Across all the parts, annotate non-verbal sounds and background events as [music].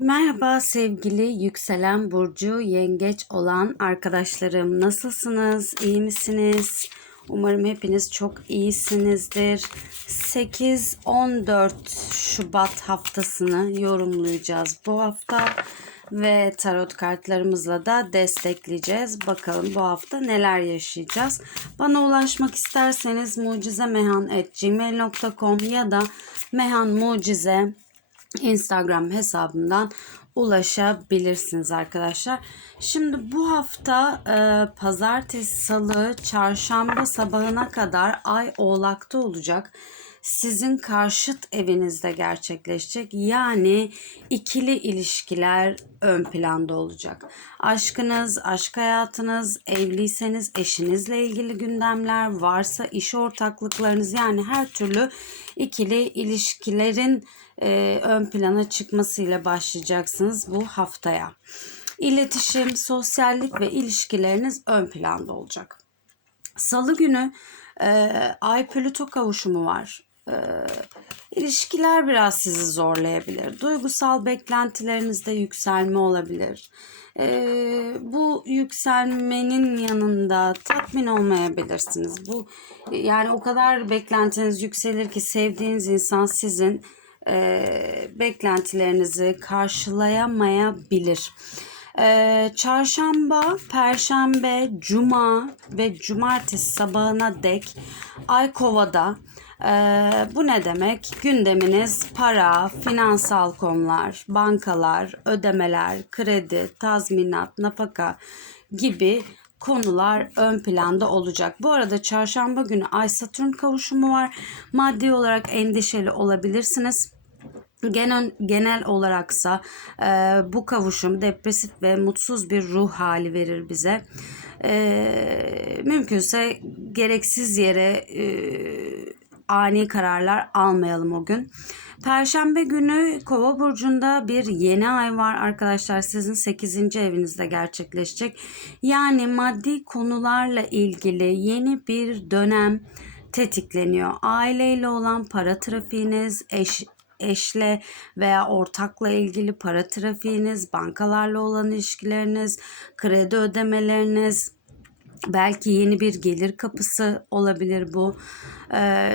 Merhaba sevgili yükselen burcu yengeç olan arkadaşlarım. Nasılsınız? İyi misiniz? Umarım hepiniz çok iyisinizdir. 8-14 Şubat haftasını yorumlayacağız bu hafta ve tarot kartlarımızla da destekleyeceğiz. Bakalım bu hafta neler yaşayacağız. Bana ulaşmak isterseniz mucizemehan.gmail.com ya da mehan mucize Instagram hesabımdan ulaşabilirsiniz arkadaşlar. Şimdi bu hafta e, pazartesi, salı, çarşamba sabahına kadar ay oğlakta olacak. Sizin karşıt evinizde gerçekleşecek. Yani ikili ilişkiler ön planda olacak. Aşkınız, aşk hayatınız, evliyseniz eşinizle ilgili gündemler, varsa iş ortaklıklarınız yani her türlü ikili ilişkilerin e, ön plana çıkmasıyla başlayacaksınız bu haftaya. İletişim, sosyallik ve ilişkileriniz ön planda olacak. Salı günü e, Ay Plüto kavuşumu var. E, ilişkiler biraz sizi zorlayabilir. Duygusal beklentilerinizde yükselme olabilir. E, bu yükselmenin yanında tatmin olmayabilirsiniz. Bu yani o kadar beklentiniz yükselir ki sevdiğiniz insan sizin e, beklentilerinizi karşılayamayabilir. Ee, çarşamba, perşembe, cuma ve cumartesi sabahına dek Ay Kova'da ee, bu ne demek? Gündeminiz para, finansal konular, bankalar, ödemeler, kredi, tazminat, nafaka gibi konular ön planda olacak. Bu arada çarşamba günü Ay Satürn kavuşumu var. Maddi olarak endişeli olabilirsiniz. Genel, genel olaraksa e, bu kavuşum depresif ve mutsuz bir ruh hali verir bize. E, mümkünse gereksiz yere e, ani kararlar almayalım o gün. Perşembe günü Kova burcunda bir yeni ay var arkadaşlar. Sizin 8. evinizde gerçekleşecek. Yani maddi konularla ilgili yeni bir dönem tetikleniyor. Aileyle olan para trafiğiniz, eş, eşle veya ortakla ilgili para trafiğiniz, bankalarla olan ilişkileriniz, kredi ödemeleriniz, belki yeni bir gelir kapısı olabilir bu. Ee,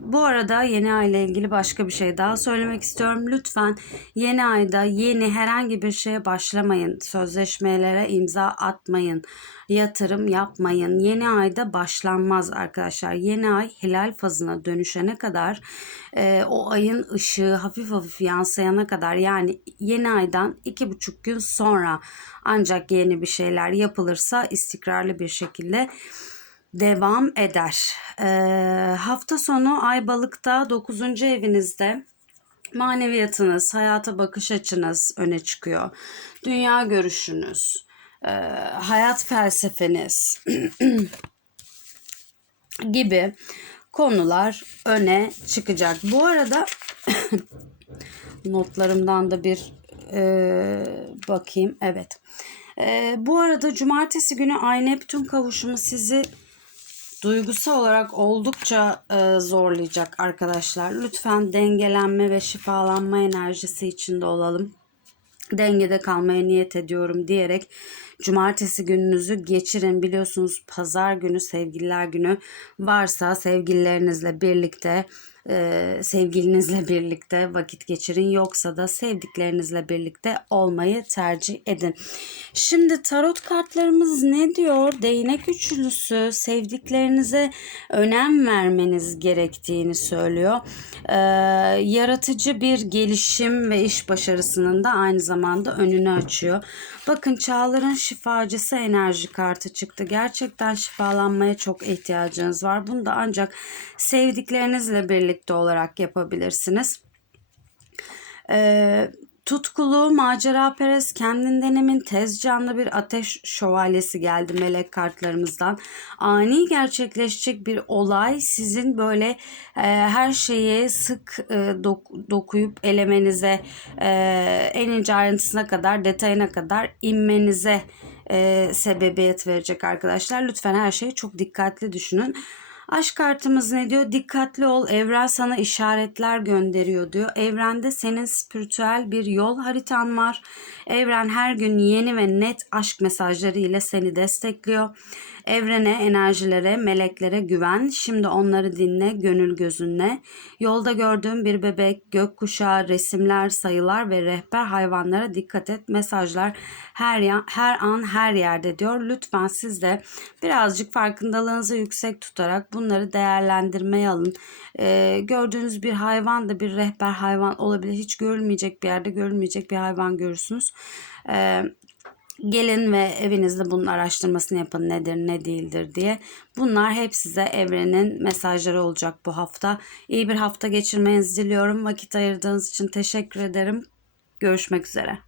bu arada yeni ay ile ilgili başka bir şey daha söylemek istiyorum. Lütfen yeni ayda yeni herhangi bir şeye başlamayın. Sözleşmelere imza atmayın. Yatırım yapmayın. Yeni ayda başlanmaz arkadaşlar. Yeni ay hilal fazına dönüşene kadar e, o ayın ışığı hafif hafif yansıyana kadar yani yeni aydan iki buçuk gün sonra ancak yeni bir şeyler yapılırsa istikrarlı bir şekilde devam eder. Ee, hafta sonu Ay Balık'ta 9. evinizde maneviyatınız, hayata bakış açınız öne çıkıyor. Dünya görüşünüz, e, hayat felsefeniz [clears throat] gibi konular öne çıkacak. Bu arada [clears throat] notlarımdan da bir e, bakayım. Evet. E, bu arada cumartesi günü Ay Neptün kavuşumu sizi duygusal olarak oldukça e, zorlayacak arkadaşlar. Lütfen dengelenme ve şifalanma enerjisi içinde olalım. Dengede kalmaya niyet ediyorum diyerek cumartesi gününüzü geçirin. Biliyorsunuz pazar günü sevgililer günü varsa sevgililerinizle birlikte e, sevgilinizle birlikte vakit geçirin yoksa da sevdiklerinizle birlikte olmayı tercih edin. Şimdi tarot kartlarımız ne diyor? Değnek üçlüsü sevdiklerinize önem vermeniz gerektiğini söylüyor. Ee, yaratıcı bir gelişim ve iş başarısının da aynı zamanda önünü açıyor. Bakın Çağlar'ın şifacısı enerji kartı çıktı. Gerçekten şifalanmaya çok ihtiyacınız var. Bunu da ancak sevdiklerinizle birlikte olarak yapabilirsiniz. Ee, Tutkulu, macera perest, kendinden emin, tez canlı bir ateş şövalyesi geldi melek kartlarımızdan. Ani gerçekleşecek bir olay sizin böyle e, her şeyi sık e, dok- dokuyup elemenize, e, en ince ayrıntısına kadar, detayına kadar inmenize e, sebebiyet verecek arkadaşlar. Lütfen her şeyi çok dikkatli düşünün. Aşk kartımız ne diyor? Dikkatli ol. Evren sana işaretler gönderiyor diyor. Evrende senin spiritüel bir yol haritan var. Evren her gün yeni ve net aşk mesajları ile seni destekliyor. Evrene, enerjilere, meleklere güven. Şimdi onları dinle, gönül gözünle. Yolda gördüğün bir bebek, gökkuşağı, resimler, sayılar ve rehber hayvanlara dikkat et. Mesajlar her, ya, her an her yerde diyor. Lütfen siz de birazcık farkındalığınızı yüksek tutarak bunları değerlendirmeye alın. Ee, gördüğünüz bir hayvan da bir rehber hayvan olabilir. Hiç görülmeyecek bir yerde görülmeyecek bir hayvan görürsünüz. Ee, Gelin ve evinizde bunun araştırmasını yapın nedir ne değildir diye. Bunlar hep size evrenin mesajları olacak bu hafta. İyi bir hafta geçirmenizi diliyorum. Vakit ayırdığınız için teşekkür ederim. Görüşmek üzere.